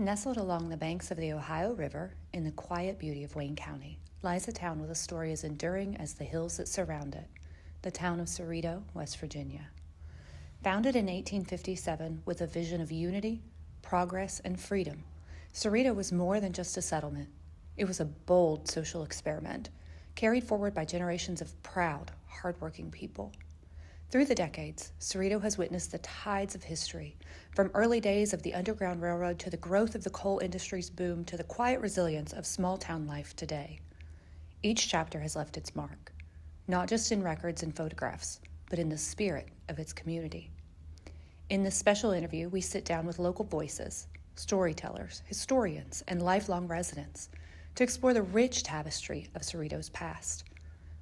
Nestled along the banks of the Ohio River in the quiet beauty of Wayne County lies a town with a story as enduring as the hills that surround it, the town of Cerrito, West Virginia. Founded in 1857 with a vision of unity, progress, and freedom, Cerrito was more than just a settlement. It was a bold social experiment, carried forward by generations of proud, hardworking people. Through the decades, Cerrito has witnessed the tides of history, from early days of the Underground Railroad to the growth of the coal industry's boom to the quiet resilience of small-town life today. Each chapter has left its mark, not just in records and photographs, but in the spirit of its community. In this special interview, we sit down with local voices, storytellers, historians, and lifelong residents to explore the rich tapestry of Cerrito's past.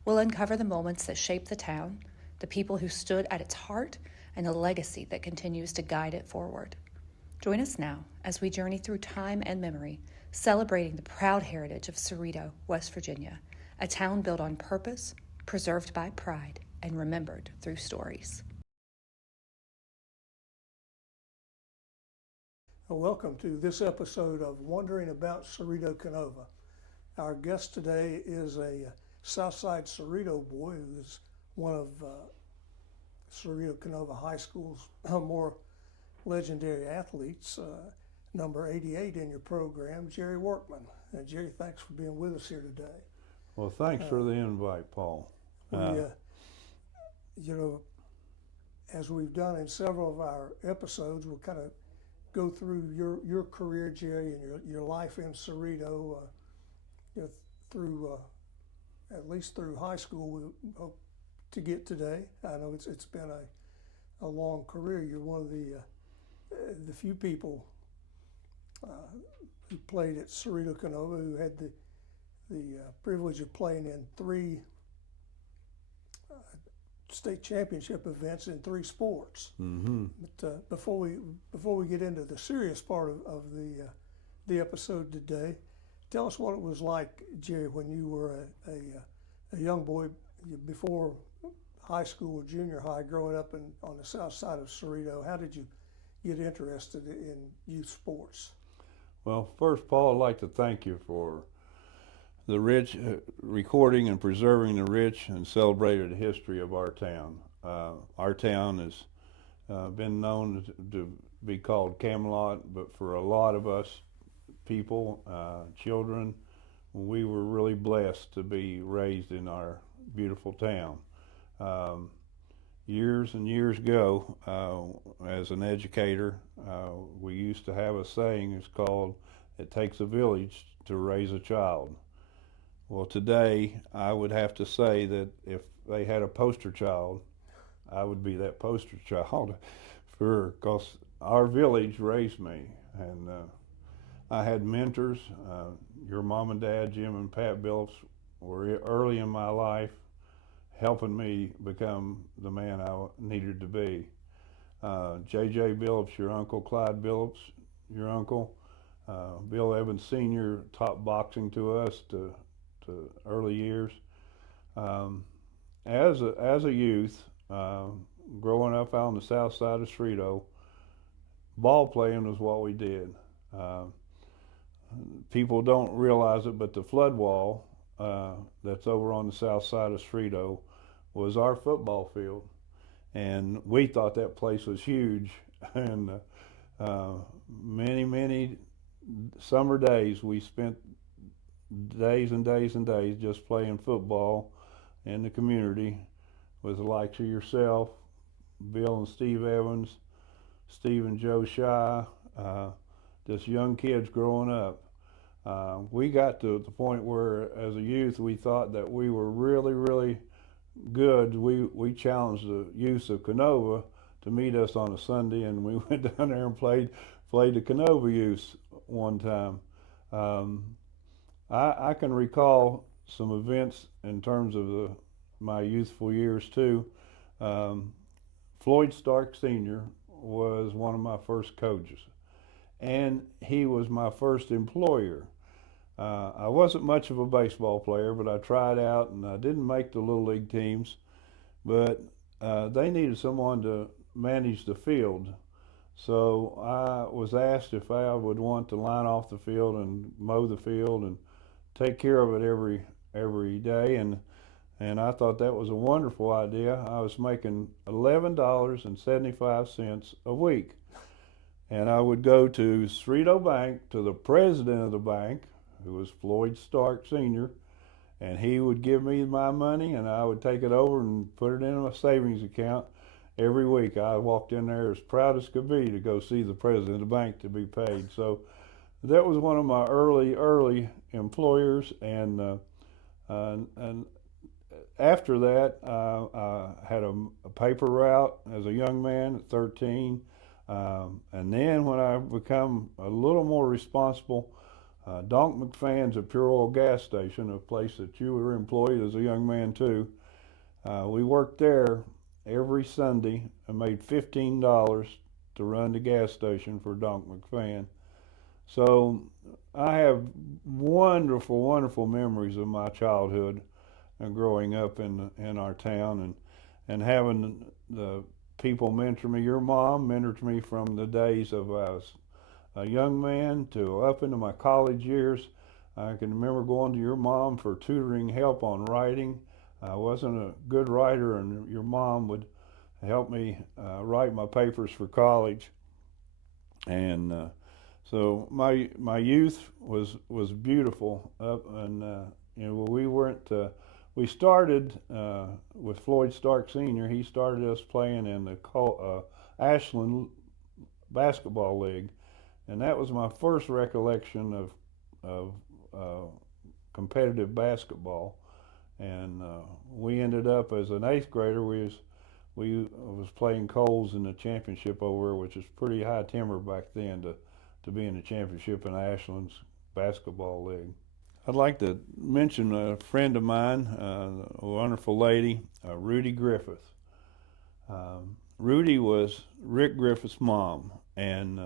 We'll uncover the moments that shaped the town, the people who stood at its heart, and the legacy that continues to guide it forward. Join us now as we journey through time and memory, celebrating the proud heritage of Cerrito, West Virginia, a town built on purpose, preserved by pride, and remembered through stories. Welcome to this episode of Wondering About Cerrito Canova. Our guest today is a Southside Cerrito boy who is one of Cerrito Canova High School's more legendary athletes, number 88 in your program, JerryWorkman. Jerry, thanks for being with us here today. Well, thanks for the invite, Paul. As we've done in several of our episodes, we'll kind of go through your career, Jerry, and your life in Cerrito, through at least through high school. We hope to get today. I know it's been a long career. You're one of the few people who played at Cerrito Canova who had the privilege of playing in three state championship events in three sports. Mm-hmm. But before we get into the serious part of the episode today, tell us what it was like, Jerry, when you were a young boy before high school or junior high, growing up on the south side of Cerrito. How did you get interested in youth sports? Well, first, Paul, I'd like to thank you for the rich recording and preserving the rich and celebrated history of our town. Our town has been known to be called Camelot, but for a lot of us people, children, we were really blessed to be raised in our beautiful town. Years and years ago, as an educator, we used to have a saying. It's called, "It takes a village to raise a child." Well, today I would have to say that if they had a poster child, I would be that poster child, because our village raised me, and I had mentors. Your mom and dad, Jim and Pat Billups, were early in my life, helping me become the man I needed to be. J.J. Billups, your uncle, Clyde Billups, your uncle, Bill Evans Sr. taught boxing to us to early years. As a youth, growing up out on the south side of Cerrito, ball playing was what we did. People don't realize it, but the flood wall that's over on the south side of Cerrito was our football field, and we thought that place was huge. And many summer days we spent days and days and days just playing football in the community with the likes of yourself, Bill and Steve Evans, Steve and Joe Shy, just young kids growing up. We got to the point where, as a youth, we thought that we were really good. We challenged the youth of Canova to meet us on a Sunday, and we went down there and played the Canova youth one time. I can recall some events in terms of my youthful years too. Floyd Stark Sr. was one of my first coaches, and he was my first employer. I wasn't much of a baseball player, but I tried out, and I didn't make the little league teams, but they needed someone to manage the field. So I was asked if I would want to line off the field and mow the field and take care of it every day, and I thought that was a wonderful idea. I was making $11.75 a week, and I would go to Cerrito Bank to the president of the bank, who was Floyd Stark Sr., and he would give me my money, and I would take it over and put it in my savings account. Every week I walked in there as proud as could be to go see the president of the bank to be paid. So that was one of my early employers, and after that I had a paper route as a young man at 13, and then when I become a little more responsible, Donk McFann's a Pure Oil gas station, a place that you were employed as a young man too. We worked there every Sunday and made $15 to run the gas station for Donk McFann. So I have wonderful memories of my childhood and growing up in our town, and having the people mentor me. Your mom mentored me from the days of I was a young man to up into my college years. I can remember going to your mom for tutoring help on writing. I wasn't a good writer, and your mom would help me write my papers for college. And so my youth was beautiful. And we started with Floyd Stark Sr. He started us playing in the Ashland basketball league, and that was my first recollection of competitive basketball. And we ended up as an eighth grader. We was playing Coles in the championship over, which is pretty high timber back then to be in the championship in Ashland's basketball league. I'd like to mention a friend of mine, a wonderful lady, Rudy Griffith. Rudy was Rick Griffith's mom, and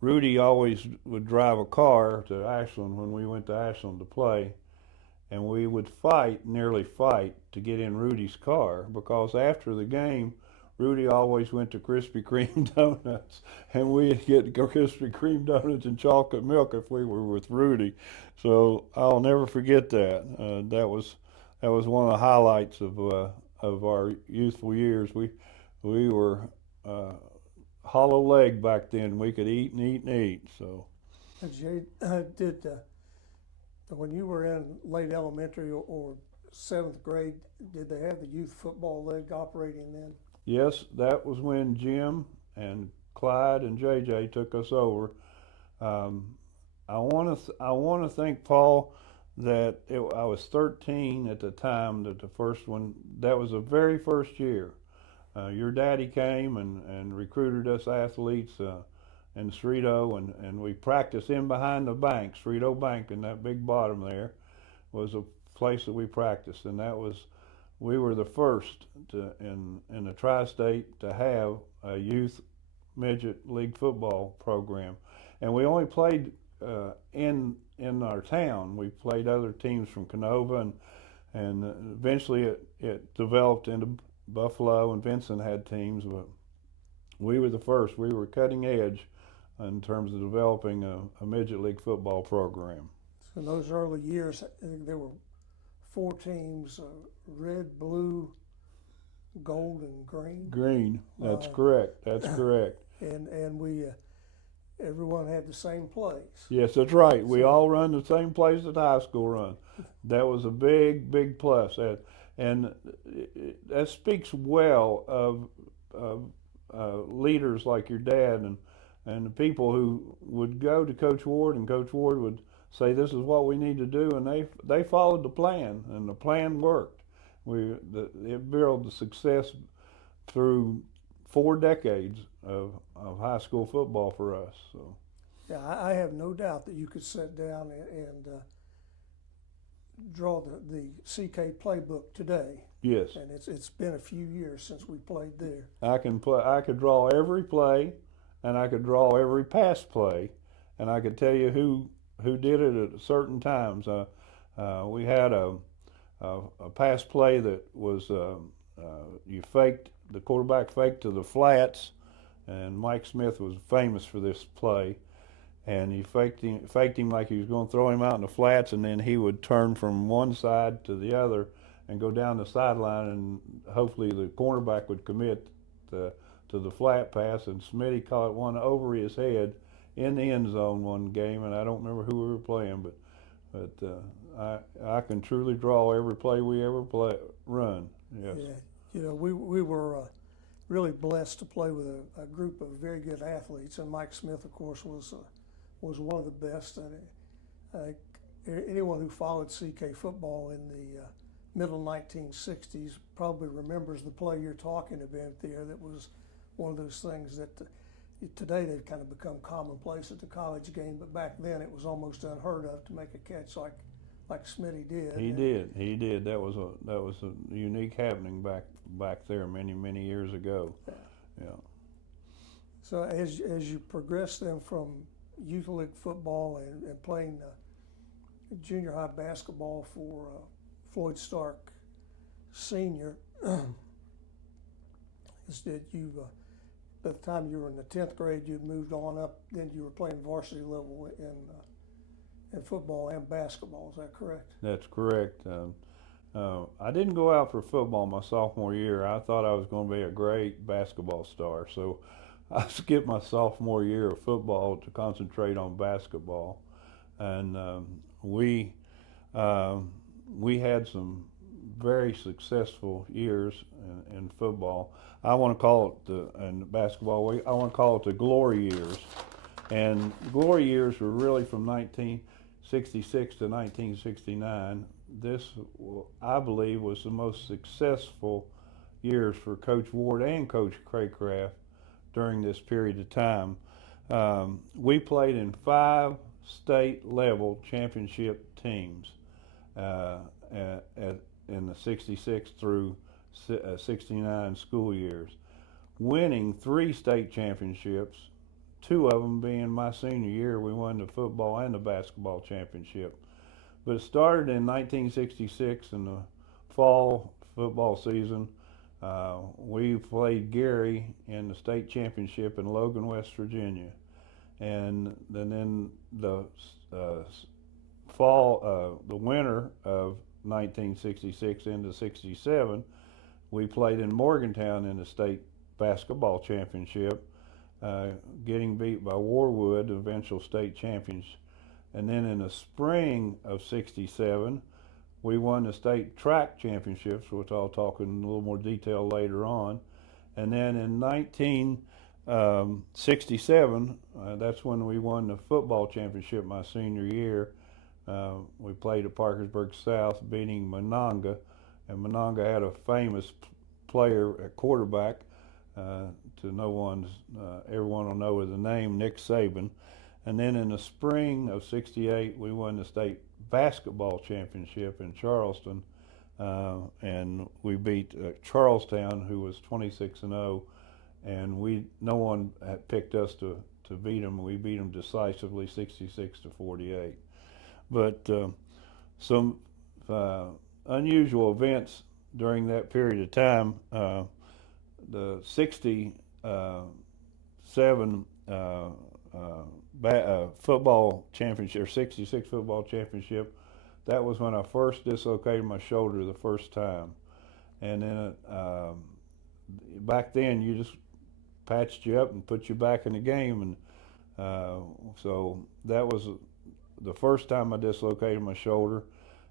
Rudy always would drive a car to Ashland when we went to Ashland to play, and we would nearly fight to get in Rudy's car, because after the game, Rudy always went to Krispy Kreme donuts, and we'd get Krispy Kreme donuts and chocolate milk if we were with Rudy. So I'll never forget that. That was one of the highlights of our youthful years. We were hollow legged back then. We could eat and eat and eat. So. Jay, when you were in late elementary or seventh grade, did they have the youth football league operating then? Yes, that was when Jim and Clyde and JJ took us over. I want to think, Paul, that I was 13 at the time that the first one. That was the very first year. Your daddy came and recruited us athletes in Cerrito, and we practiced in behind the bank. Cerrito Bank, in that big bottom there, was a place that we practiced, and we were the first in the tri-state to have a youth midget league football program. And we only played in our town. We played other teams from Canova, and eventually it developed into Buffalo, and Vincent had teams, but we were the first. We were cutting edge in terms of developing a midget league football program. So in those early years, I think there were 4 teams: red, blue, gold, and green. Green. That's correct. That's correct. And we everyone had the same place. Yes, that's right. We all run the same place that high school run. That was a big plus. And that speaks well of leaders like your dad and the people who would go to Coach Ward, and Coach Ward would say, "This is what we need to do," and they followed the plan, and the plan worked. It built the success through 4 decades of high school football for us. So. Yeah, I have no doubt that you could sit down and draw the CK playbook today. Yes. And it's been a few years since we played there. I could draw every play, and I could draw every pass play, and I could tell you who did it at certain times. We had a pass play that was the quarterback faked to the flats, and Mike Smith was famous for this play. And he faked him like he was going to throw him out in the flats, and then he would turn from one side to the other and go down the sideline, and hopefully the cornerback would commit to the flat pass, and Smitty caught one over his head in the end zone one game, and I don't remember who we were playing, but I can truly draw every play we ever run. Yes. Yeah, you know, we were really blessed to play with a group of very good athletes, and Mike Smith, of course, was one of the best. And anyone who followed CK football in the middle 1960s probably remembers the play you're talking about there. That was one of those things that today they've kind of become commonplace at the college game, but back then it was almost unheard of to make a catch like Smitty did. He did. That was a unique happening back there many years ago. Yeah. So as you progress then from youth league football and playing junior high basketball for Floyd Stark Sr., is that you by the time you were in the 10th grade, you'd moved on up, then you were playing varsity level in football and basketball. Is that correct? That's correct. I didn't go out for football my sophomore year. I thought I was going to be a great basketball star, so I skipped my sophomore year of football to concentrate on basketball. And we had some very successful years in football. I want to call it in basketball. I want to call it the glory years. And glory years were really from 1966 to 1969. This, I believe, was the most successful years for Coach Ward and Coach Craycraft during this period of time. We played in 5 state-level championship teams in the 66 through 69 school years, winning 3 state championships, 2 of them being my senior year. We won the football and the basketball championship. But it started in 1966 in the fall football season. We played Gary in the state championship in Logan, West Virginia. And then the winter of 1966 into 67, we played in Morgantown in the state basketball championship, getting beat by Warwood, the eventual state champions. And then in the spring of 67, we won the state track championships, which I'll talk in a little more detail later on. And then in 1967, that's when we won the football championship my senior year. We played at Parkersburg South, beating Monongah, and Monongah had a famous player at quarterback. Everyone will know the name, Nick Saban. And then in the spring of 68, we won the state basketball championship in Charleston, and we beat Charlestown, who was 26-0, and no one had picked us to beat them. We beat them decisively, 66-48. But some unusual events during that period of time. The 67 football championship, or 66 football championship, that was when I first dislocated my shoulder the first time. And then back then you just patched you up and put you back in the game. And so that was the first time I dislocated my shoulder.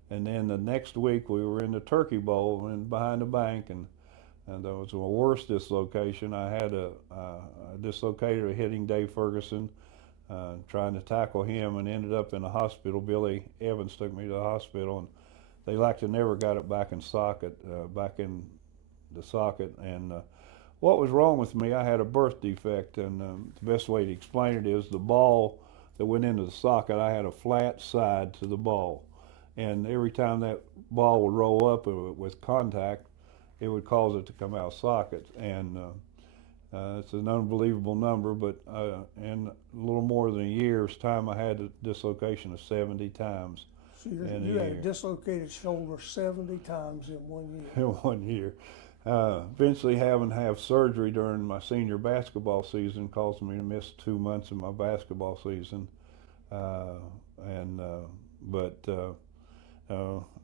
And then the next week we were in the Turkey Bowl and behind the bank, and that was the worst dislocation. I had I dislocated hitting Dave Ferguson, trying to tackle him, and ended up in the hospital. Billy Evans took me to the hospital, and they never got it back in the socket. And what was wrong with me, I had a birth defect, and the best way to explain it is the ball that went into the socket, I had a flat side to the ball. And every time that ball would roll up with contact, it would cause it to come out of socket. And it's an unbelievable number, but in a little more than a year's time, I had a dislocation of 70 times. So you had a dislocated shoulder 70 times in 1 year. In 1 year. Eventually having to have surgery during my senior basketball season caused me to miss 2 months of my basketball season. Uh, and but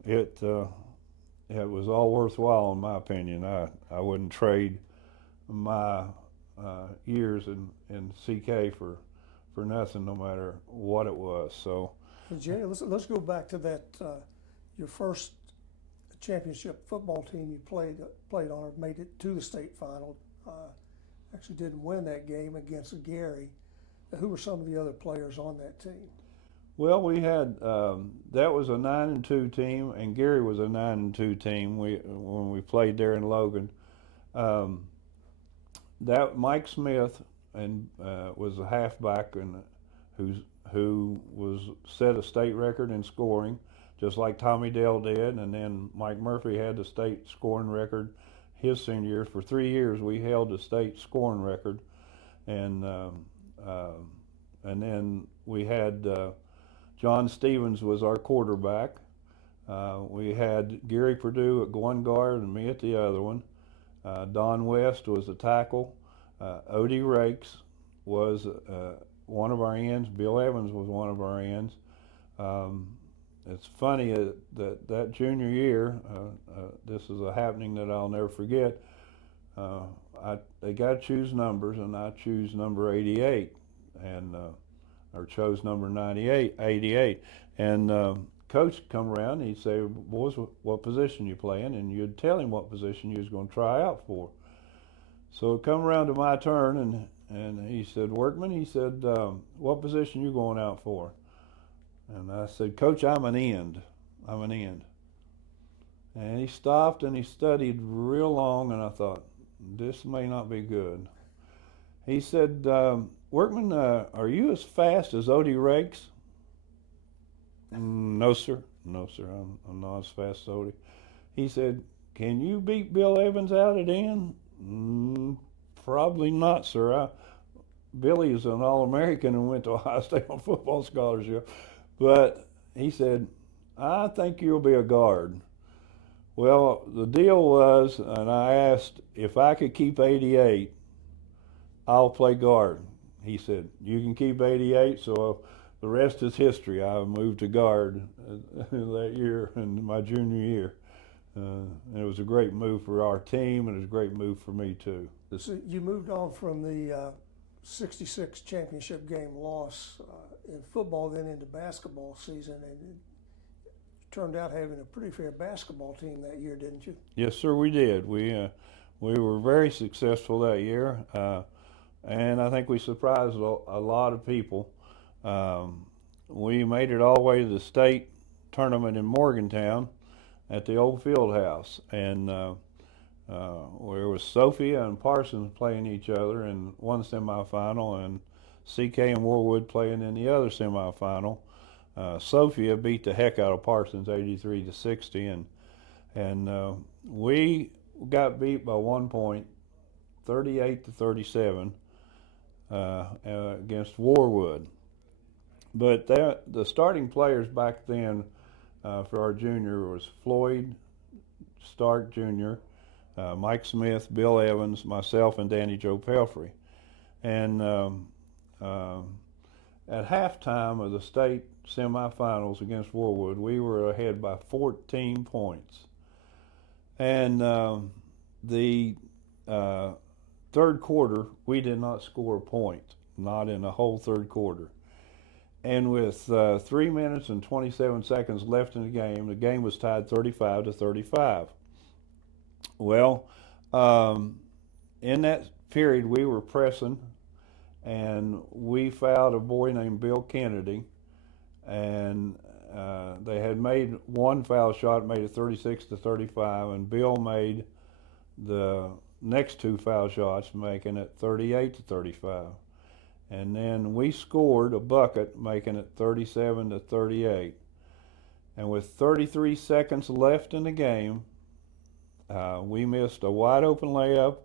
it it was all worthwhile in my opinion. I wouldn't trade my years in CK for nothing, no matter what it was. So, Well, Jerry, let's go back to that your first championship football team you played on or made it to the state final. Actually, didn't win that game against Gary. Who were some of the other players on that team? well, we had that was a 9-2 team, and Gary was a 9-2 team. When we played there in Logan, um, that Mike Smith and was a halfback and who was set a state record in scoring, just like Tommy Dale did, and then Mike Murphy had the state scoring record his senior year. For 3 years, we held the state scoring record, and then we had John Stevens was our quarterback. We had Gary Purdue at one guard and me at the other one. Don West was a tackle. Odie Rakes was one of our ends. Bill Evans was one of our ends. It's funny that junior year, this is a happening that I'll never forget. They got to choose numbers, and I choose number 88, and or chose number 88. And coach come around, and he'd say, "Boys, what position you playing?" And you'd tell him what position you was going to try out for. So it come around to my turn, and he said, "Workman," he said, "what position you going out for?" And I said, "Coach, I'm an end. I'm an end." And he stopped and he studied real long, and I thought, this may not be good. He said, "Workman, are you as fast as Odie Rakes?" "No, sir. No, sir. I'm not as fast as Odie." He said, "Can you beat Bill Evans out at end?" Probably not, sir. Billy is an All-American and went to Ohio State on football scholarship. But he said, "I think you'll be a guard." Well, the deal was, and I asked if I could keep 88, I'll play guard. He said, "You can keep 88, so the rest is history." I moved to guard that year in my junior year. And it was a great move for our team, and it was a great move for me too. So you moved on from the '66 championship game loss in football, then into basketball season, and it turned out having a pretty fair basketball team that year, didn't you? Yes, sir, we did. We were very successful that year, and I think we surprised a lot of people. We made it all the way to the state tournament in Morgantown at the old field house, and where was Sophia and Parsons playing each other in one semifinal, and CK and Warwood playing in the other semifinal. Sophia beat the heck out of Parsons 83-60, and we got beat by 1 point, 38-37, against Warwood. But the starting players back then for our junior was Floyd Stark Jr., Mike Smith, Bill Evans, myself, and Danny Joe Pelfrey. And at halftime of the state semifinals against Warwood, we were ahead by 14 points. And the third quarter, we did not score a point, not in the whole third quarter. And with 3 minutes and 27 seconds left in the game was tied 35-35. Well, in that period, we were pressing, and we fouled a boy named Bill Kennedy, and they had made one foul shot, made it 36-35, and Bill made the next two foul shots, making it 38-35. And then we scored a bucket, making it 37-38. And with 33 seconds left in the game, we missed a wide open layup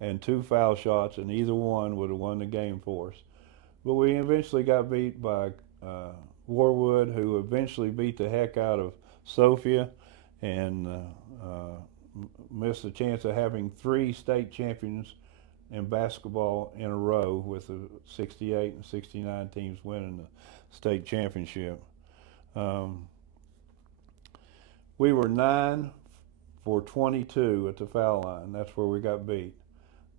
and two foul shots, and either one would have won the game for us. But we eventually got beat by Warwood, who eventually beat the heck out of Sophia, and missed the chance of having 3 state champions in basketball in a row, with the 68 and 69 teams winning the state championship. We were 9 for 22 at the foul line. That's where we got beat.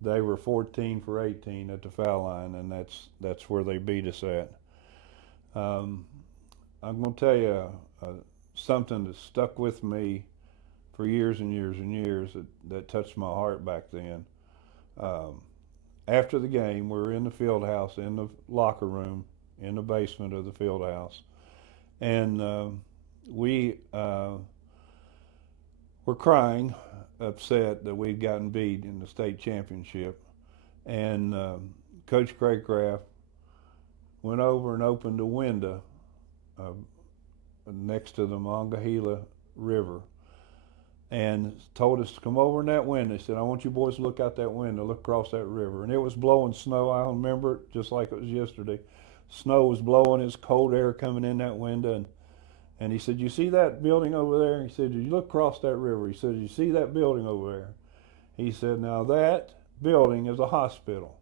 They were 14 for 18 at the foul line, and that's where they beat us at. I'm going to tell you something that stuck with me for years and years and years, that touched my heart back then. After the game, we were in the field house, in the locker room, in the basement of the field house, and we were crying, upset that we'd gotten beat in the state championship. And Coach Craycraft went over and opened a window next to the Monongahela River and told us to come over in that window. He said, I want you boys to look out that window, look across that river. And it was blowing snow. I remember it just like it was yesterday. Snow was blowing, his cold air coming in that window. And he said, you see that building over there? He said, you look across that river. He said, you see that building over there? He said, now that building is a hospital.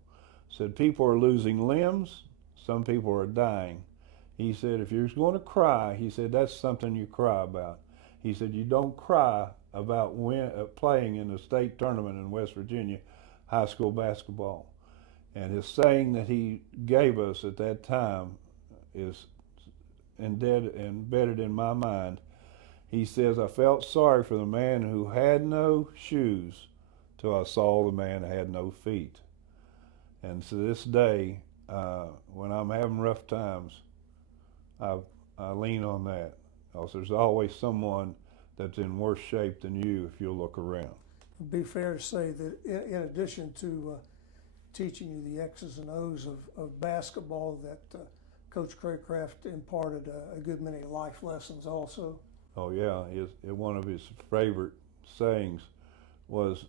He said, people are losing limbs. Some people are dying. He said, if you're going to cry, he said, that's something you cry about. He said, you don't cry about playing in the state tournament in West Virginia, high school basketball. And his saying that he gave us at that time is embedded in my mind. He says, I felt sorry for the man who had no shoes till I saw the man who had no feet. And to this day, when I'm having rough times, I lean on that, because there's always someone that's in worse shape than you if you'll look around. It'd be fair to say that in addition to teaching you the X's and O's of basketball, that Coach Craycraft imparted a good many life lessons also. Oh yeah, one of his favorite sayings was,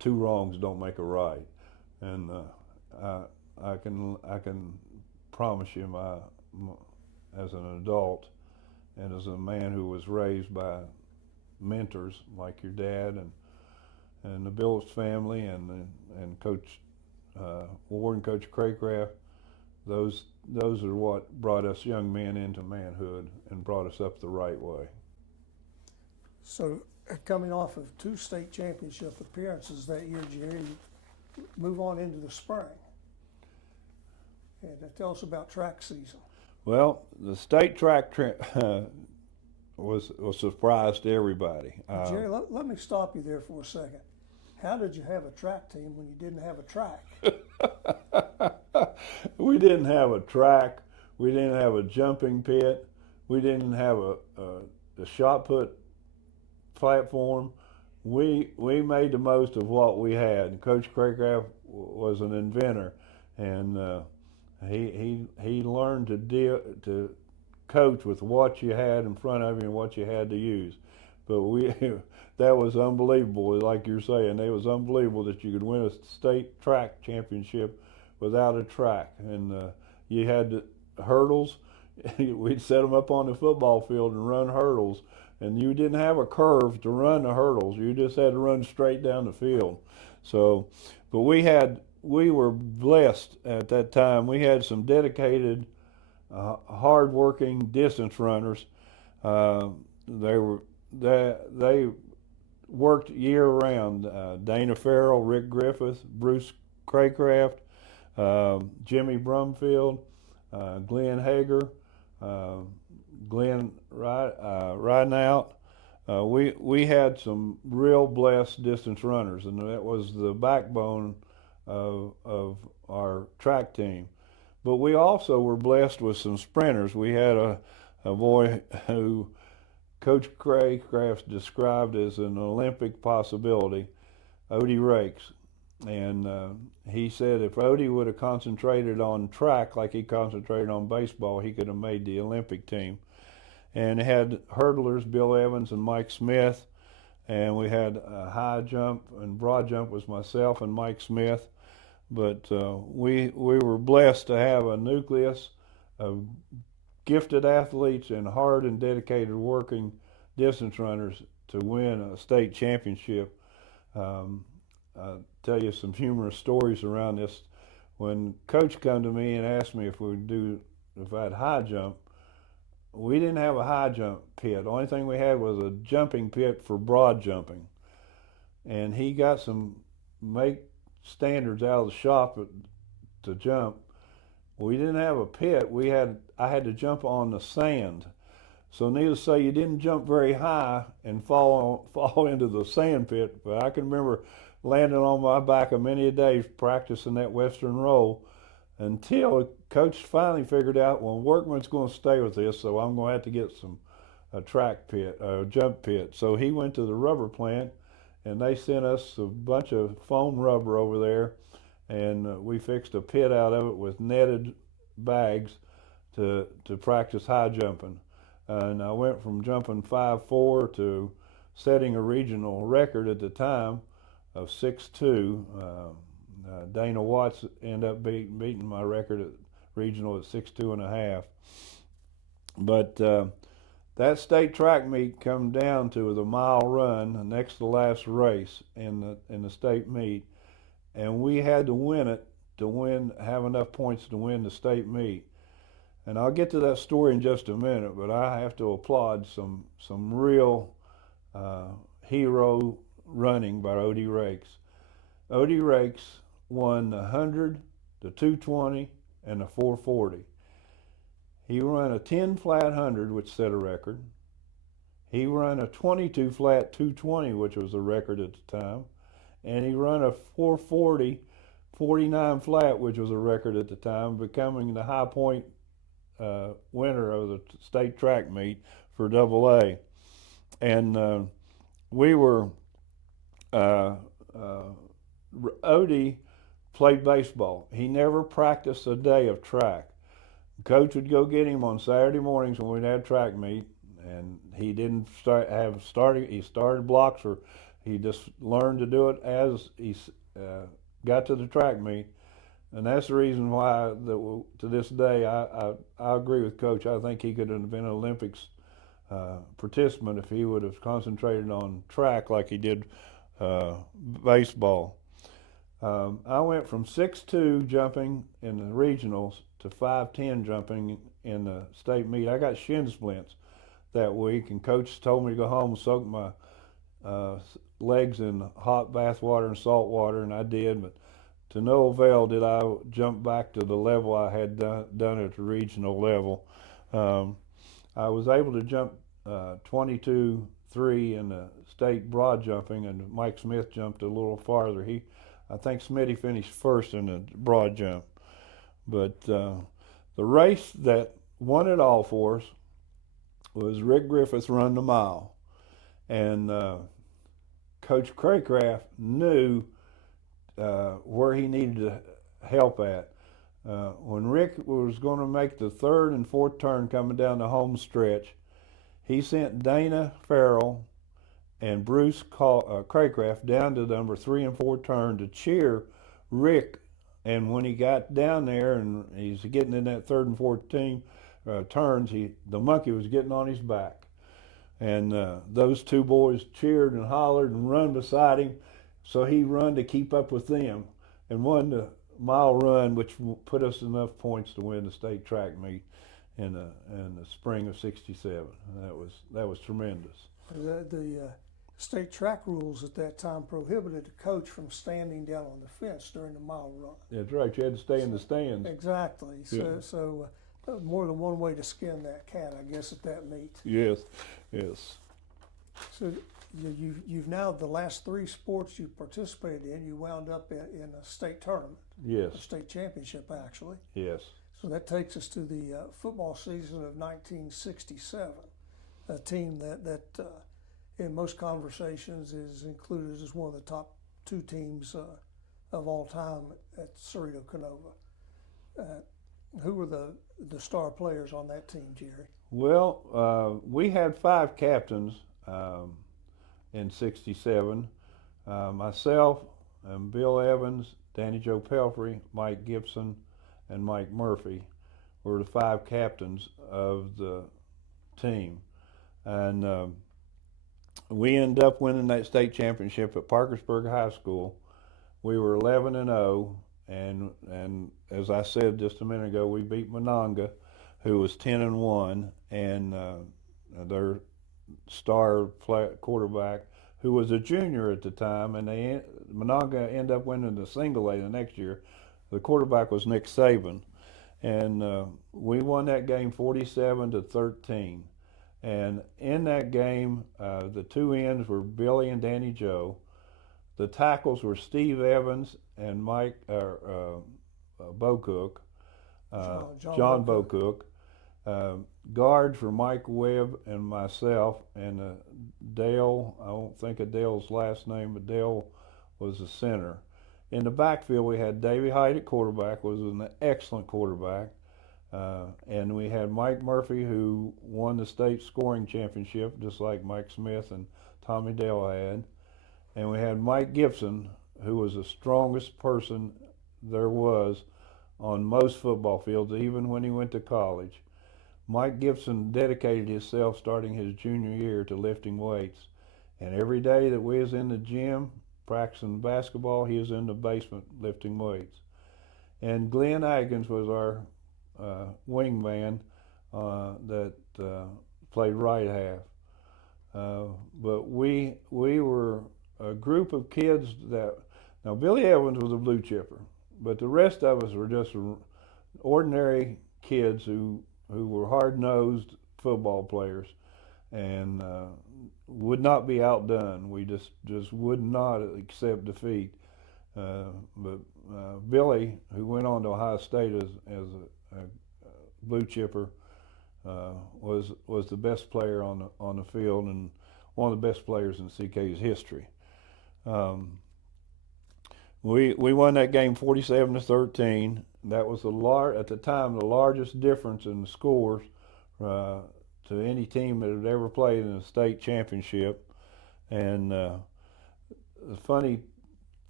2 wrongs don't make a right. And I can promise you, as an adult and as a man who was raised by mentors like your dad and the Billups family and Coach Ward and Coach Craycraft, those are what brought us young men into manhood and brought us up the right way. So coming off of 2 state championship appearances that year, Jerry, move on into the spring. And tell us about track season. Well, the state track was a surprise to everybody. Jerry, let me stop you there for a second. How did you have a track team when you didn't have a track? We didn't have a track. We didn't have a jumping pit. We didn't have a shot put platform. We made the most of what we had. Coach Craycraft was an inventor, and he learned to coach with what you had in front of you and what you had to use. But that was unbelievable. Like you're saying, it was unbelievable that you could win a state track championship without a track. And you had hurdles. We'd set them up on the football field and run hurdles. And you didn't have a curve to run the hurdles. You just had to run straight down the field. So, but we were blessed at that time. We had some dedicated, hard-working distance runners. They worked year-round. Dana Farrell, Rick Griffith, Bruce Craycraft, Jimmy Brumfield, Glenn Hager, Glenn riding out. We had some real blessed distance runners, and that was the backbone of our track team. But we also were blessed with some sprinters. We had a boy who Coach Craycraft described as an Olympic possibility, Odie Rakes. And he said if Odie would have concentrated on track like he concentrated on baseball, he could have made the Olympic team. And it had hurdlers, Bill Evans and Mike Smith. And we had high jump and broad jump was myself and Mike Smith. But we were blessed to have a nucleus of gifted athletes and hard and dedicated working distance runners to win a state championship I'll tell you some humorous stories around this. When Coach come to me and asked me if I had high jump, we didn't have a high jump pit. The only thing we had was a jumping pit for broad jumping. And he got some make standards out of the shop to jump. We didn't have a pit. I had to jump on the sand. So needless to say, you didn't jump very high and fall into the sand pit. But I can remember landing on my back a many a days practicing that Western roll until Coach finally figured out, well, Workman's going to stay with this, so I'm going to have to get a track pit, a jump pit. So he went to the rubber plant, and they sent us a bunch of foam rubber over there, and we fixed a pit out of it with netted bags to practice high jumping. And I went from jumping 5'4" to setting a regional record at the time of 6'2". Dana Watts ended up beating my record at regional at 6'2.5". But that state track meet come down to the mile run, the next to last race in the state meet, and we had to win it to have enough points to win the state meet. And I'll get to that story in just a minute, but I have to applaud some real hero running by O.D. Rakes. O.D. Rakes won the 100, the 220, and the 440. He ran a 10 flat 100, which set a record. He ran a 22 flat 220, which was a record at the time. And he ran a 440 49 flat, which was a record at the time, becoming the high point winner of the state track meet for AA. And we were Odie played baseball. He never practiced a day of track. Coach would go get him on Saturday mornings when we'd have track meet, and he didn't he started blocks, or he just learned to do it as he got to the track meet. And that's the reason why, to this day, I agree with Coach. I think he could have been an Olympics participant if he would have concentrated on track like he did baseball. I went from 6'2" jumping in the regionals to 5'10" jumping in the state meet. I got shin splints that week, and Coach told me to go home and soak my legs in hot bath water and salt water, and I did, but to no avail did I jump back to the level I had done at the regional level. I was able to jump 22-3 in the state broad jumping, and Mike Smith jumped a little farther. I think Smitty finished first in the broad jump. But the race that won it all for us was Rick Griffith's Run the Mile. And Coach Craycraft knew where he needed to help at. When Rick was going to make the third and fourth turn coming down the home stretch, he sent Dana Farrell and Bruce Craycraft down to number 3 and 4 turn to cheer Rick. And when he got down there and he's getting in that third and fourth turns, the monkey was getting on his back. And those two boys cheered and hollered and run beside him, so he run to keep up with them and won the mile run, which put us enough points to win the state track meet in the spring of '67. That was tremendous. The state track rules at that time prohibited the coach from standing down on the fence during the mile run. That's right. You had to stay in the stands. Exactly. Yeah. So more than one way to skin that cat, I guess, at that meet. Yes. So you've now, the last 3 sports you participated in, you wound up in a state tournament. Yes. A state championship, actually. Yes. So that takes us to the football season of 1967, a team that in most conversations is included as one of the top 2 teams of all time at Cerrito Canova. Who were the star players on that team, Jerry? Well, we had 5 captains in '67. Myself and Bill Evans, Danny Joe Pelfrey, Mike Gibson, and Mike Murphy were the 5 captains of the team. And we ended up winning that state championship at Parkersburg High School. We were 11-0, and as I said just a minute ago, we beat Monongah, who was 10-1, and their star quarterback, who was a junior at the time, and Monongah ended up winning the single A the next year. The quarterback was Nick Saban, and we won that game 47-13. And in that game, the two ends were Billy and Danny Joe. The tackles were Steve Evans and Mike Bocook, John Bocook. Guards were Mike Webb and myself, and Dale, I won't think of Dale's last name, but Dale was the center. In the backfield, we had Davey Hyde at quarterback, was an excellent quarterback. And we had Mike Murphy, who won the state scoring championship, just like Mike Smith and Tommy Dale had. And we had Mike Gibson, who was the strongest person there was on most football fields, even when he went to college. Mike Gibson dedicated himself starting his junior year to lifting weights. And every day that we was in the gym practicing basketball, he was in the basement lifting weights. And Glenn Aggins was our wingman that played right half. But we were a group of kids that, now Billy Evans was a blue chipper, but the rest of us were just ordinary kids who were hard-nosed football players and would not be outdone. We just would not accept defeat. But Billy, who went on to Ohio State as a blue chipper, was the best player on the field and one of the best players in CK's history. We won that game 47-13. That was at the time the largest difference in the scores to any team that had ever played in a state championship. And the funny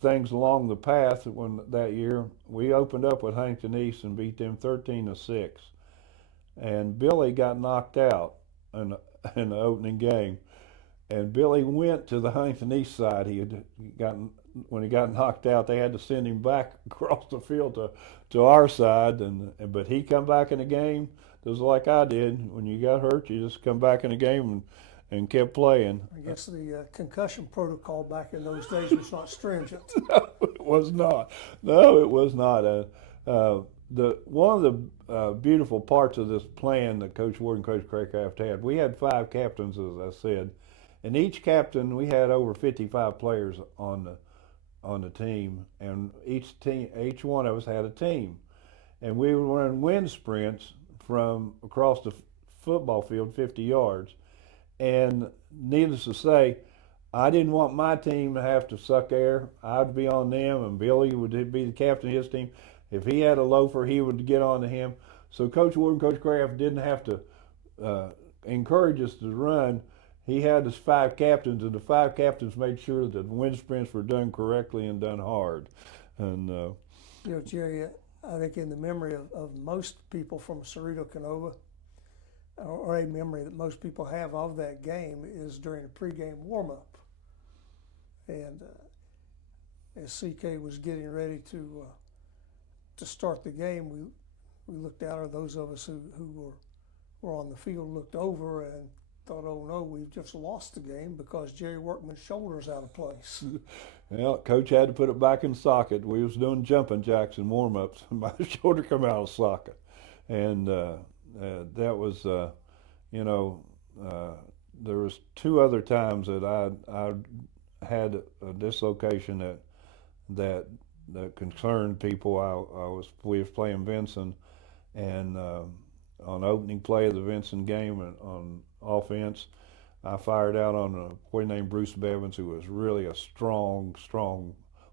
things along the path that year, we opened up with Huntington East and beat them 13-6. And Billy got knocked out in the opening game. And Billy went to the Huntington East side. When he got knocked out, they had to send him back across the field to our side. But he come back in the game just like I did. When you got hurt, you just come back in the game and kept playing. I guess the concussion protocol back in those days was not stringent. No, it was not. No, it was not. One of the beautiful parts of this plan that Coach Ward and Coach Craycraft had, we had 5 captains, as I said, and each captain, we had over 55 players on the team, and each one of us had a team, and we would run wind sprints from across the football field 50 yards. And needless to say, I didn't want my team to have to suck air. I'd be on them, and Billy would be the captain of his team. If he had a loafer, he would get on to him. So Coach Ward and Coach Kraft didn't have to encourage us to run. He had his 5 captains, and the 5 captains made sure that the wind sprints were done correctly and done hard. And Jerry, I think in the memory of most people from Cerrito Canova, or a memory that most people have of that game, is during a pregame warm-up. And as CK was getting ready to start the game, we looked out, or those of us who were on the field looked over and thought, oh no, we've just lost the game because JerryWorkman's shoulder's out of place. Well, Coach had to put it back in socket. We was doing jumping jacks and warm-ups, and my shoulder come out of socket. And that was, there was 2 other times that I had a dislocation that concerned people. We was playing Vinson, and on opening play of the Vinson game on offense, I fired out on a boy named Bruce Bevins, who was really a strong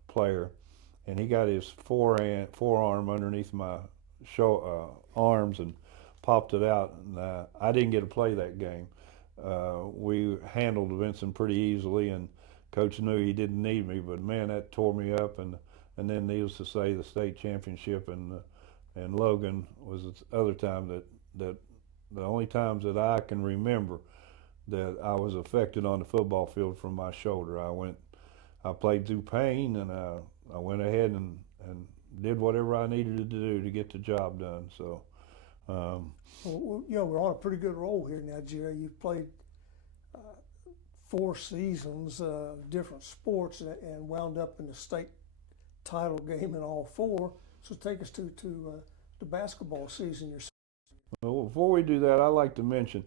player, and he got his forearm underneath my arms and popped it out, and I didn't get to play that game. We handled Vincent pretty easily, and Coach knew he didn't need me, but man, that tore me up. And then needless to say, the state championship and Logan was the other time that the only times that I can remember that I was affected on the football field from my shoulder. I played through pain, and I went ahead and did whatever I needed to do to get the job done. So, Well, we're on a pretty good roll here now, Jerry. You've played 4 seasons of different sports and wound up in the state title game in all 4. So take us to the basketball season. well, before we do that, I'd like to mention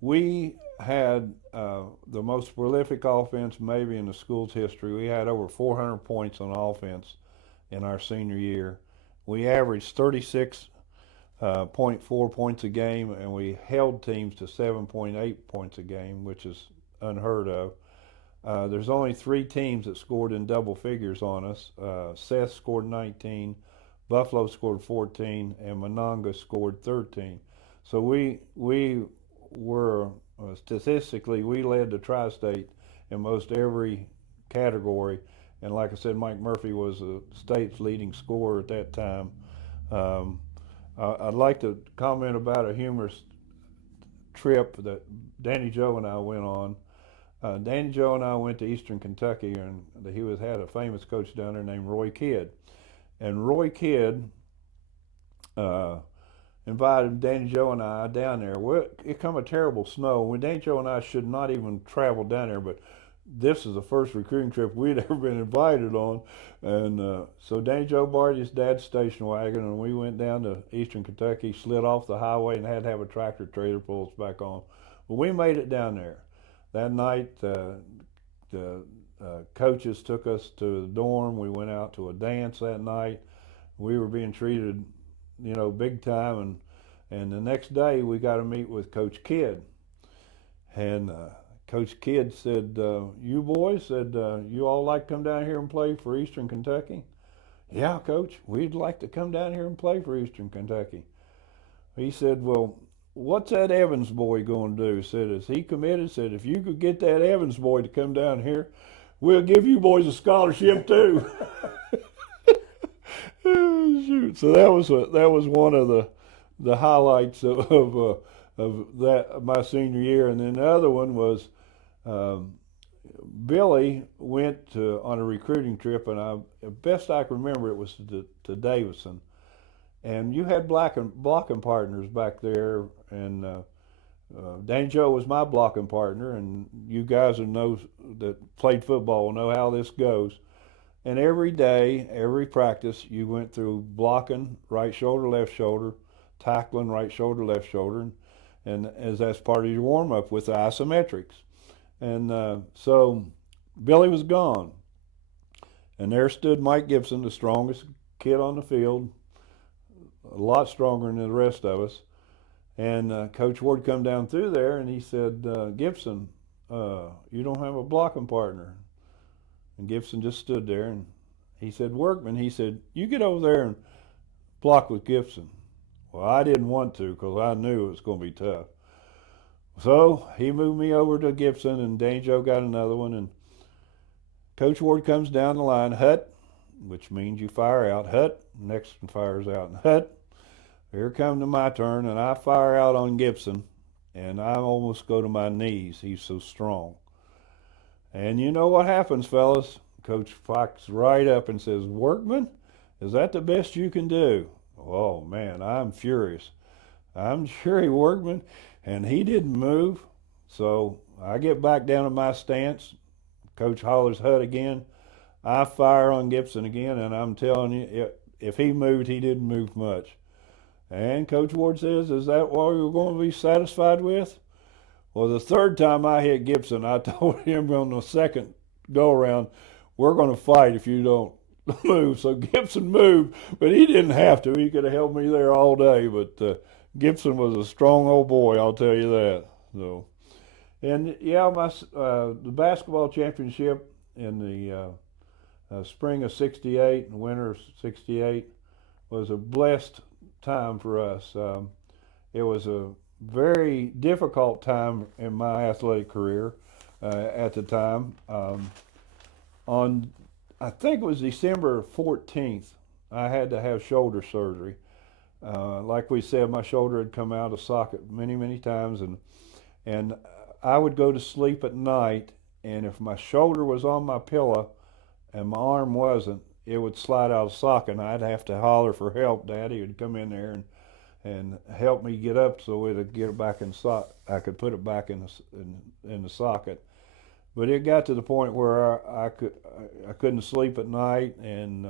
we had the most prolific offense maybe in the school's history. We had over 400 points on offense in our senior year. We averaged 36.4 points a game, and we held teams to 7.8 points a game, which is unheard of. There's only 3 teams that scored in double figures on us. Seth scored 19, Buffalo scored 14, and Monongah scored 13. So we were statistically, we led the tri-state in most every category. And like I said, Mike Murphy was the state's leading scorer at that time. I'd like to comment about a humorous trip that Danny Joe and I went on. Danny Joe and I went to Eastern Kentucky, and he had a famous coach down there named Roy Kidd. And Roy Kidd invited Danny Joe and I down there. Well, it come a terrible snow. When Danny Joe and I should not even travel down there, but this is the first recruiting trip we'd ever been invited on. And so Danny Joe borrowed his dad's station wagon, and we went down to Eastern Kentucky, slid off the highway, and had to have a tractor trailer pull us back on. But we made it down there. That night, the coaches took us to the dorm. We went out to a dance that night. We were being treated, big time. And the next day, we got to meet with Coach Kidd. And Coach Kidd said, you boys, you all like to come down here and play for Eastern Kentucky? Yeah, Coach, we'd like to come down here and play for Eastern Kentucky. He said, well, what's that Evans boy going to do? Said, is he committed? Said, if you could get that Evans boy to come down here, we'll give you boys a scholarship too. Shoot. So that was one of the highlights of that my senior year. And then the other one was Billy went on a recruiting trip, and best I can remember, it was to Davidson. And you had blocking partners back there, and Danny Joe was my blocking partner, and you guys that played football will know how this goes. And every day, every practice, you went through blocking, right shoulder, left shoulder, tackling, right shoulder, left shoulder, and as that's part of your warm-up with the isometrics. And so Billy was gone, and there stood Mike Gibson, the strongest kid on the field, a lot stronger than the rest of us. And Coach Ward come down through there, and he said, Gibson, you don't have a blocking partner. And Gibson just stood there, and he said, Workman, he said, you get over there and block with Gibson. Well, I didn't want to because I knew it was going to be tough. So he moved me over to Gibson, and Danny Joe got another one. And Coach Ward comes down the line, hut, which means you fire out, hut, next one fires out, and hut. Here comes to my turn, and I fire out on Gibson, and I almost go to my knees. He's so strong. And you know what happens, fellas? Coach Fox right up and says, Workman, is that the best you can do? Oh, man, I'm furious. I'm JerryWorkman, and he didn't move. So I get back down to my stance. Coach hollers hut again. I fire on Gibson again, and I'm telling you, if he moved, he didn't move much. And Coach Ward says, is that what you're going to be satisfied with? Well, the third time I hit Gibson, I told him on the second go-around, we're going to fight if you don't move. So Gibson moved, but he didn't have to. He could have held me there all day. But Gibson was a strong old boy, I'll tell you that. So, and yeah, the basketball championship in the spring of '68 and winter of '68 was a blessed time for us. It was a very difficult time in my athletic career at the time. I think it was December 14th, I had to have shoulder surgery. Like we said, my shoulder had come out of socket many, many times, and I would go to sleep at night, and if my shoulder was on my pillow and my arm wasn't, it would slide out of socket, and I'd have to holler for help. Daddy would come in there and help me get up so it'd get it back in I could put it back in the socket. But it got to the point where I couldn't sleep at night, and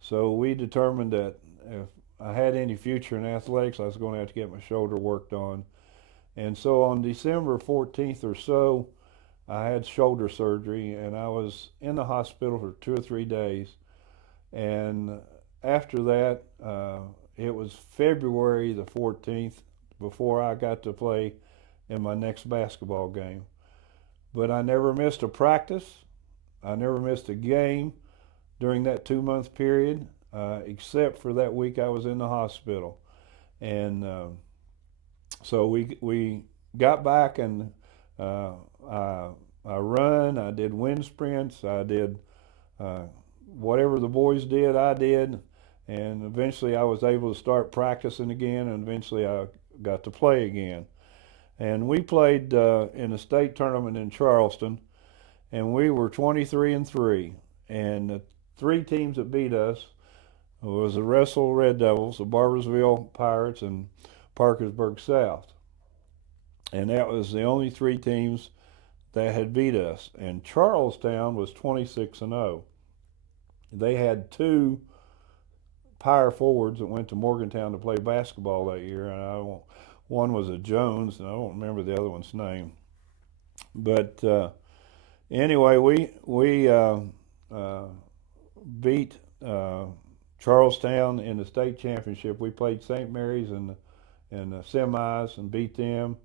so we determined that if I had any future in athletics, I was going to have to get my shoulder worked on. And so on December 14th or so, I had shoulder surgery, and I was in the hospital for 2 or 3 days. And after that, it was February the 14th before I got to play in my next basketball game. But I never missed a practice. I never missed a game during that 2-month period, except for that week I was in the hospital. And so we got back, and I run. I did wind sprints. I did whatever the boys did, I did. And eventually I was able to start practicing again, and eventually I got to play again. And we played in a state tournament in Charleston, and we were 23-3. And the 3 teams that beat us was the Russell Red Devils, the Barbersville Pirates, and Parkersburg South. And that was the only 3 teams that had beat us. And Charlestown was 26-0. They had 2 power forwards that went to Morgantown to play basketball that year, and one was a Jones, and I don't remember the other one's name. But anyway, we beat Charlestown in the state championship. We played St. Mary's in the semis and beat them,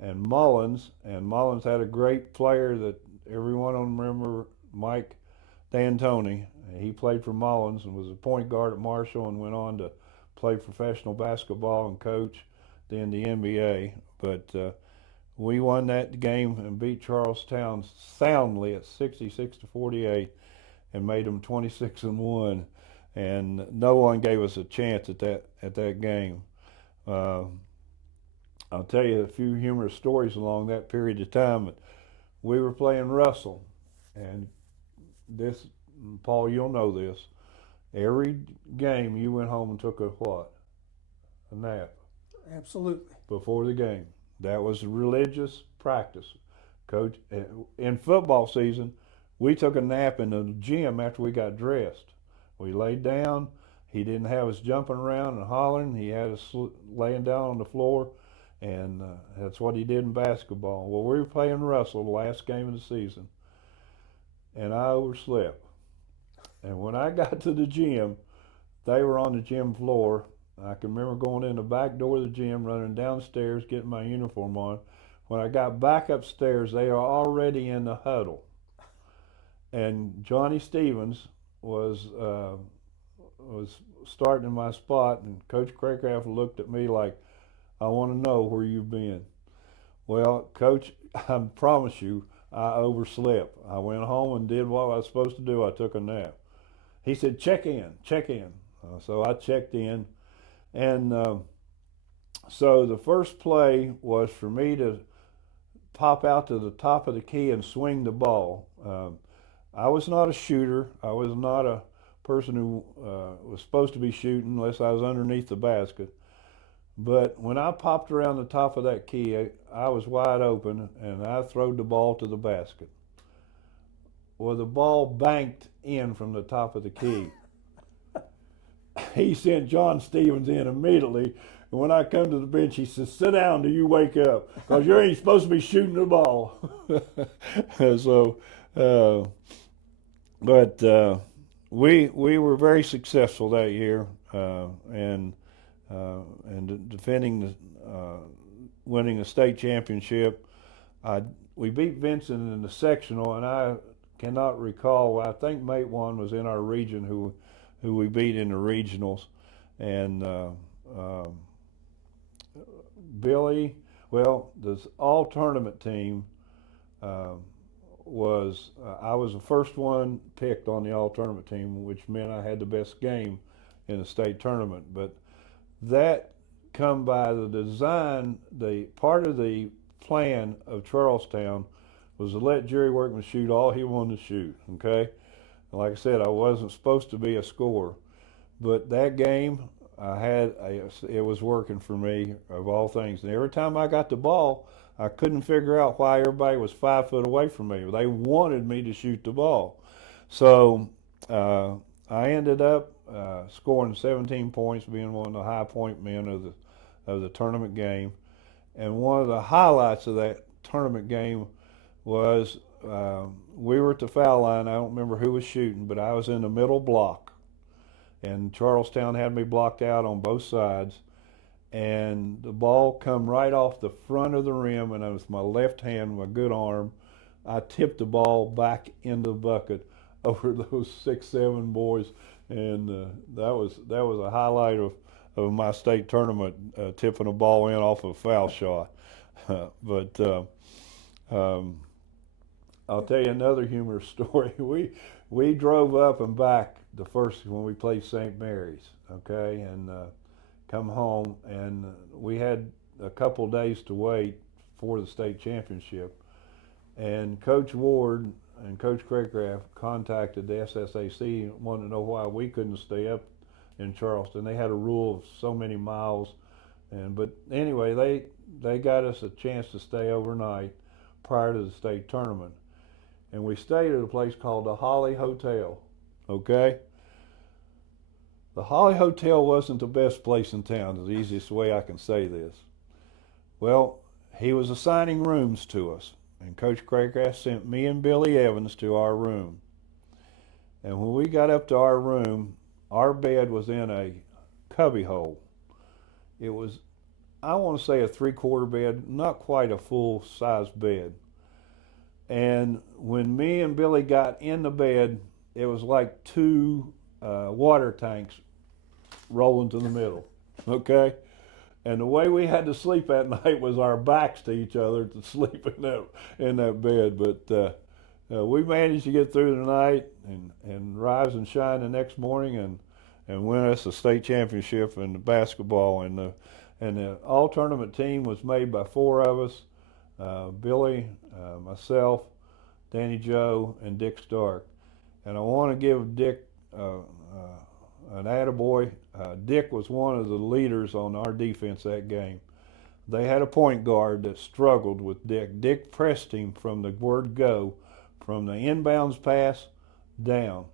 and Mullins had a great player that everyone will remember, Mike D'Antoni. He played for Mullins and was a point guard at Marshall and went on to play professional basketball and coach then the NBA. But we won that game and beat Charlestown soundly at 66-48 and made them 26-1. And no one gave us a chance at that game. I'll tell you a few humorous stories along that period of time. We were playing Russell, and this, Paul, you'll know this. Every game you went home and took a what? A nap. Absolutely. Before the game. That was religious practice. Coach, in football season, we took a nap in the gym after we got dressed. We laid down. He didn't have us jumping around and hollering. He had us laying down on the floor, and that's what he did in basketball. Well, we were playing Russell the last game of the season, and I overslept. And when I got to the gym, they were on the gym floor. I can remember going in the back door of the gym, running downstairs, getting my uniform on. When I got back upstairs, they are already in the huddle. And Johnny Stevens was starting in my spot, and Coach Craycraft looked at me like, I want to know where you've been. Well, Coach, I promise you, I overslept. I went home and did what I was supposed to do. I took a nap. He said, check in. So I checked in. And so the first play was for me to pop out to the top of the key and swing the ball. I was not a shooter. I was not a person who was supposed to be shooting unless I was underneath the basket. But when I popped around the top of that key, I was wide open, and I throwed the ball to the basket. Well, the ball banked in from the top of the key. He sent John Stevens in immediately, and when I come to the bench, he says, sit down till you wake up, because you ain't supposed to be shooting the ball. So, we were very successful that year, and defending winning the state championship. We beat Vincent in the sectional, and I cannot recall. I think Mate One was in our region who we beat in the regionals, and Billy. Well, this all-tournament team was I was the first one picked on the all-tournament team, which meant I had the best game in the state tournament. But that come by the design, the part of the plan of Charlestown was to let JerryWorkman shoot all he wanted to shoot, okay? And like I said, I wasn't supposed to be a scorer, but that game, it was working for me of all things. And every time I got the ball, I couldn't figure out why everybody was 5 foot away from me. They wanted me to shoot the ball. So I ended up scoring 17 points, being one of the high point men of the tournament game. And one of the highlights of that tournament game was we were at the foul line. I don't remember who was shooting, but I was in the middle block. And Charlestown had me blocked out on both sides. And the ball come right off the front of the rim, and with my left hand, my good arm, I tipped the ball back into the bucket over those 6-7 boys. And that was a highlight of my state tournament, tipping a ball in off a foul shot. But I'll tell you another humorous story. We drove up and back the first when we played St. Mary's, okay, and come home, and we had a couple days to wait for the state championship. And Coach Ward and Coach Craycraft contacted the SSAC and wanted to know why we couldn't stay up in Charleston. They had a rule of so many miles, but anyway, they got us a chance to stay overnight prior to the state tournament. And we stayed at a place called the Holly Hotel, okay? The Holly Hotel wasn't the best place in town, the easiest way I can say this. Well, he was assigning rooms to us, and Coach Craycraft sent me and Billy Evans to our room. And when we got up to our room, our bed was in a cubby hole. It was, I want to say, a 3/4 bed, not quite a full-size bed. And when me and Billy got in the bed, it was like two water tanks rolling to the middle, okay? And the way we had to sleep at night was our backs to each other to sleep in that bed. But we managed to get through the night and rise and shine the next morning and win us a state championship in the basketball. And the all-tournament team was made by 4 of us, Billy, myself, Danny Joe, and Dick Stark. And I want to give Dick an attaboy. Dick was one of the leaders on our defense that game. They had a point guard that struggled with Dick. Dick pressed him from the word go, from the inbounds pass down.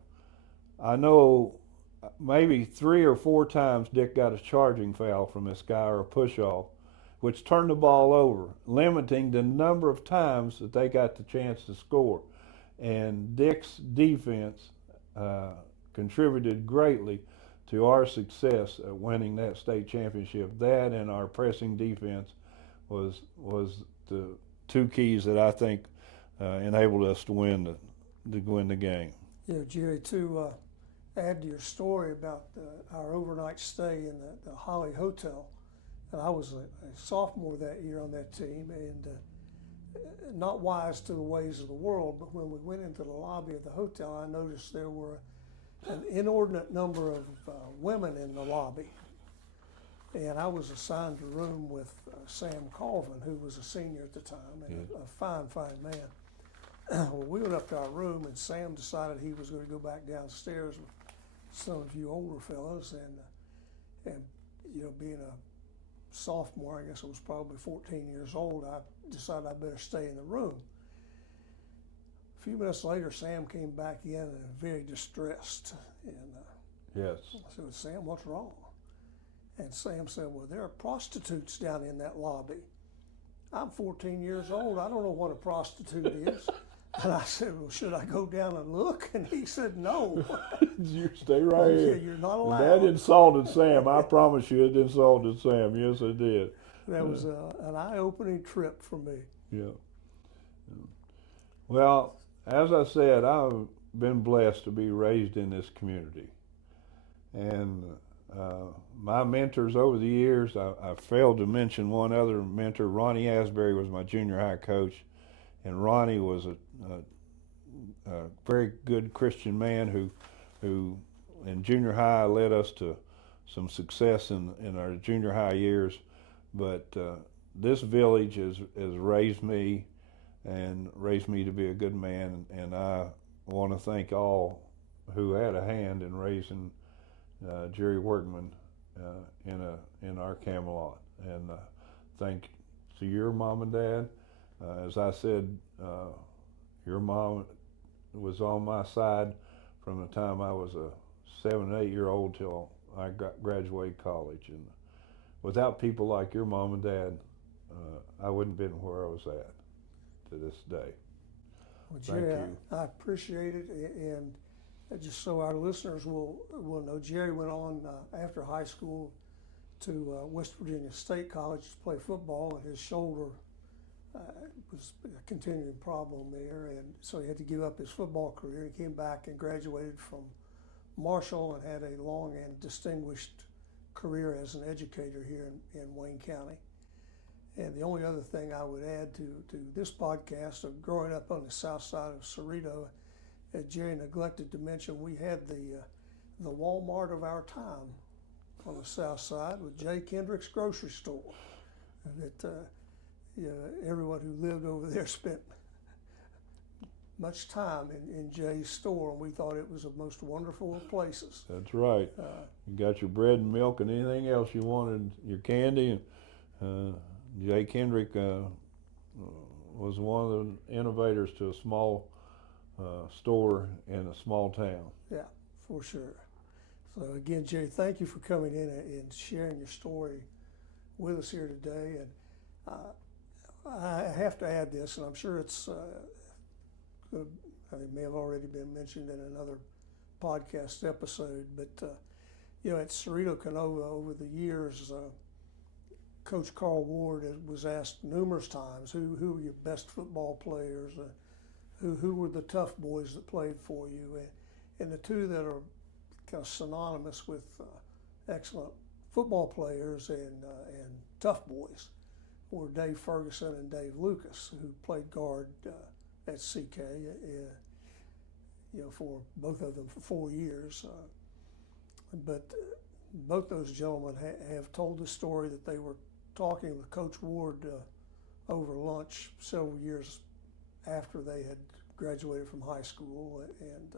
I know maybe 3 or 4 times Dick got a charging foul from this guy or a push-off, which turned the ball over, limiting the number of times that they got the chance to score. And Dick's defense contributed greatly to our success at winning that state championship. That and our pressing defense was the 2 keys that I think enabled us to win the game. You know, Jerry, to add to your story about our overnight stay in the Holly Hotel, and I was a sophomore that year on that team, and not wise to the ways of the world, but when we went into the lobby of the hotel, I noticed there were an inordinate number of women in the lobby. And I was assigned a room with Sam Colvin, who was a senior at the time, and a fine, fine man. Well, we went up to our room, and Sam decided he was going to go back downstairs with some of you older fellas, and you know, being a sophomore, I guess I was probably 14 years old, I decided I better stay in the room. A few minutes later, Sam came back in and very distressed. And Yes. I said, Sam, what's wrong? And Sam said, well, there are prostitutes down in that lobby. I'm 14 years old. I don't know what a prostitute is. And I said, well, should I go down and look? And he said, no. You stay right here. You're not allowed. That insulted Sam. I promise you it insulted Sam. Yes, it did. That was an eye-opening trip for me. Yeah. Well, as I said, I've been blessed to be raised in this community. And my mentors over the years, I failed to mention one other mentor. Ronnie Asbury was my junior high coach. And Ronnie was a very good Christian man who in junior high led us to some success in our junior high years. But this village has raised me and raised me to be a good man, and I want to thank all who had a hand in raising JerryWorkman in our Camelot. And thank to your mom and dad. As I said, your mom was on my side from the time I was a 7 or 8 year old till I graduated college. And without people like your mom and dad, I wouldn't have been where I was at to this day. Well, Thank Jerry, you. I appreciate it, and just so our listeners will know, Jerry went on after high school to West Virginia State College to play football, and his shoulder was a continuing problem there, and so he had to give up his football career. He came back and graduated from Marshall and had a long and distinguished career as an educator here in Wayne County. And the only other thing I would add to this podcast of growing up on the south side of Cerrito, Jerry neglected to mention we had the Walmart of our time on the south side with J. Kendrick's grocery store. That everyone who lived over there spent much time in Jay's store, and we thought it was the most wonderful of places. That's right. You got your bread and milk and anything else you wanted, your candy. And Jay Kendrick was one of the innovators to a small store in a small town. Yeah, for sure. So again, Jerry, thank you for coming in and sharing your story with us here today. And I have to add this, and I'm sure it's it may have already been mentioned in another podcast episode, but at Cerrito Canova over the years, Coach Carl Ward was asked numerous times who were your best football players, who were the tough boys that played for you, and the two that are kind of synonymous with excellent football players and tough boys were Dave Ferguson and Dave Lucas, who played guard at CK, for both of them for 4 years. But both those gentlemen have told the story that they were talking with Coach Ward over lunch several years after they had graduated from high school, and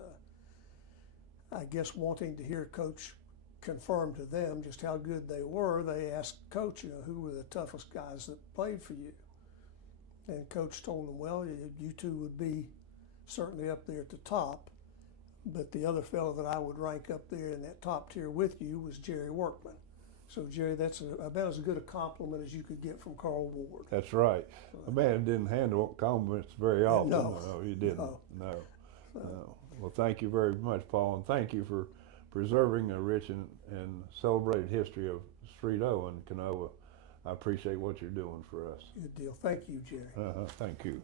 I guess wanting to hear Coach confirm to them just how good they were, they asked Coach, who were the toughest guys that played for you. And Coach told them, well, you two would be certainly up there at the top, but the other fellow that I would rank up there in that top tier with you was JerryWorkman. So, Jerry, that's about as good a compliment as you could get from Carl Ward. That's right. A man didn't handle compliments very often. No, he didn't. No. So, Well, thank you very much, Paul, and thank you for preserving a rich and celebrated history of Cerrito and Canova. I appreciate what you're doing for us. good deal. Thank you, Jerry. Thank you.